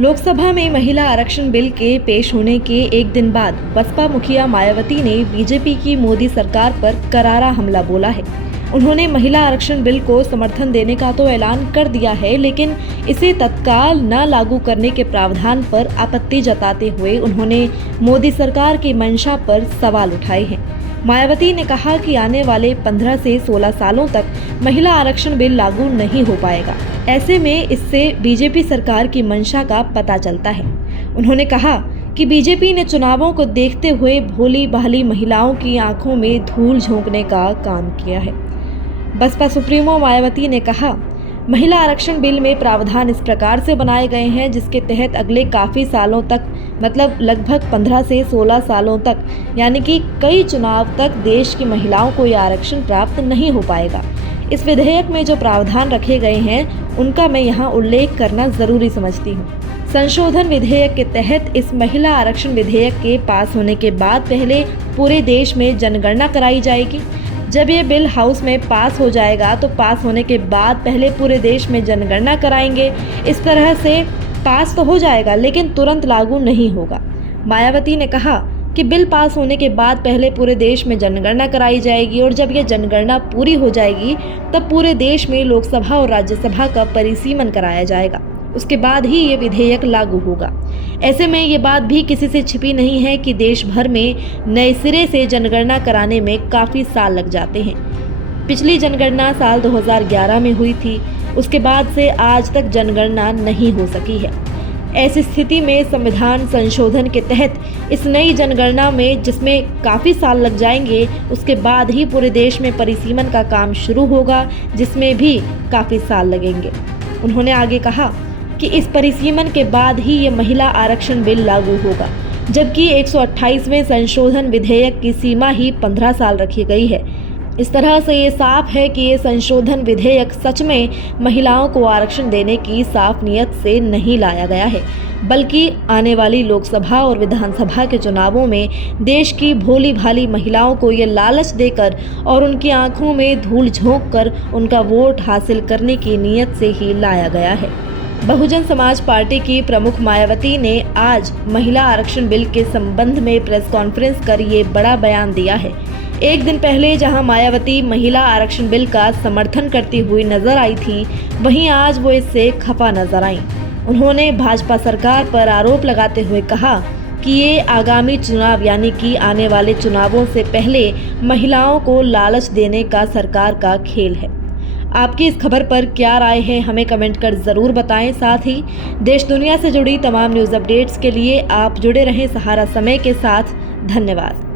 लोकसभा में महिला आरक्षण बिल के पेश होने के एक दिन बाद बसपा मुखिया मायावती ने बीजेपी की मोदी सरकार पर करारा हमला बोला है। उन्होंने महिला आरक्षण बिल को समर्थन देने का तो ऐलान कर दिया है, लेकिन इसे तत्काल न लागू करने के प्रावधान पर आपत्ति जताते हुए उन्होंने मोदी सरकार की मंशा पर सवाल उठाए हैं। मायावती ने कहा कि आने वाले 15 से 16 सालों तक महिला आरक्षण बिल लागू नहीं हो पाएगा। ऐसे में इससे बीजेपी सरकार की मंशा का पता चलता है। उन्होंने कहा कि बीजेपी ने चुनावों को देखते हुए भोली भाली महिलाओं की आंखों में धूल झोंकने का काम किया है। बसपा सुप्रीमो मायावती ने कहा, महिला आरक्षण बिल में प्रावधान इस प्रकार से बनाए गए हैं जिसके तहत अगले काफ़ी सालों तक, मतलब लगभग 15 से 16 सालों तक, यानी कि कई चुनाव तक देश की महिलाओं को यह आरक्षण प्राप्त नहीं हो पाएगा। इस विधेयक में जो प्रावधान रखे गए हैं उनका मैं यहाँ उल्लेख करना ज़रूरी समझती हूँ। संशोधन विधेयक के तहत इस महिला आरक्षण विधेयक के पास होने के बाद पहले पूरे देश में जनगणना कराई जाएगी। जब ये बिल हाउस में पास हो जाएगा तो पास होने के बाद पहले पूरे देश में जनगणना कराएंगे। इस तरह से पास तो हो जाएगा लेकिन तुरंत लागू नहीं होगा। मायावती ने कहा कि बिल पास होने के बाद पहले पूरे देश में जनगणना कराई जाएगी और जब यह जनगणना पूरी हो जाएगी तब पूरे देश में लोकसभा और राज्यसभा का परिसीमन कराया जाएगा। उसके बाद ही ये विधेयक लागू होगा। ऐसे में ये बात भी किसी से छिपी नहीं है कि देश भर में नए सिरे से जनगणना कराने में काफ़ी साल लग जाते हैं। पिछली जनगणना साल 2011 में हुई थी, उसके बाद से आज तक जनगणना नहीं हो सकी है। ऐसी स्थिति में संविधान संशोधन के तहत इस नई जनगणना में, जिसमें काफ़ी साल लग जाएंगे, उसके बाद ही पूरे देश में परिसीमन का काम शुरू होगा, जिसमें भी काफ़ी साल लगेंगे। उन्होंने आगे कहा कि इस परिसीमन के बाद ही ये महिला आरक्षण बिल लागू होगा, जबकि 128वें संशोधन विधेयक की सीमा ही 15 साल रखी गई है। इस तरह से ये साफ है कि ये संशोधन विधेयक सच में महिलाओं को आरक्षण देने की साफ नीयत से नहीं लाया गया है, बल्कि आने वाली लोकसभा और विधानसभा के चुनावों में देश की भोली भाली महिलाओं को ये लालच देकर और उनकी आंखों में धूल झोंक कर उनका वोट हासिल करने की नीयत से ही लाया गया है। बहुजन समाज पार्टी की प्रमुख मायावती ने आज महिला आरक्षण बिल के संबंध में प्रेस कॉन्फ्रेंस कर ये बड़ा बयान दिया है। एक दिन पहले जहां मायावती महिला आरक्षण बिल का समर्थन करती हुई नजर आई थी, वहीं आज वो इससे खफा नजर आईं। उन्होंने भाजपा सरकार पर आरोप लगाते हुए कहा कि ये आगामी चुनाव, यानी कि आने वाले चुनावों से पहले महिलाओं को लालच देने का सरकार का खेल है। आपकी इस खबर पर क्या राय है, हमें कमेंट कर ज़रूर बताएं। साथ ही देश दुनिया से जुड़ी तमाम न्यूज़ अपडेट्स के लिए आप जुड़े रहें सहारा समय के साथ। धन्यवाद।